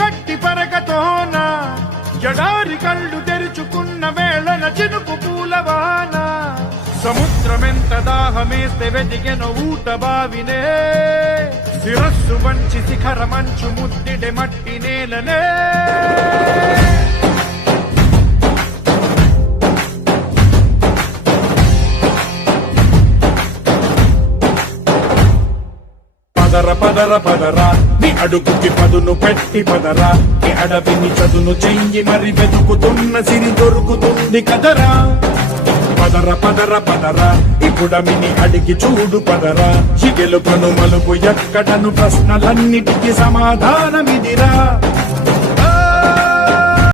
కట్టి పరగతోన జడారి కళ్ళు తెరుచుకున్న వేళన చినుకు పూలవాన సముద్రమెంత దాహమేస్తే వెతికెన ఊట బావినే శిరస్సు వంచి శిఖర మంచు ముద్దిడె మట్టి నేలనే పదర పదర పదరా నీ అడుగుకి పదును పెట్టి పదరా నీ అడవిని చదును చెయ్యి మరి వెతుకుతున్న సిరి దొరుకుతుంది కదరా పదర పదర పదరా ఇప్పుడమిని అడిగి చూడు పదరా ఈ గెలుపను మలుపు ఎక్కడను ప్రశ్నలన్నిటికీ సమాధానమిదిరా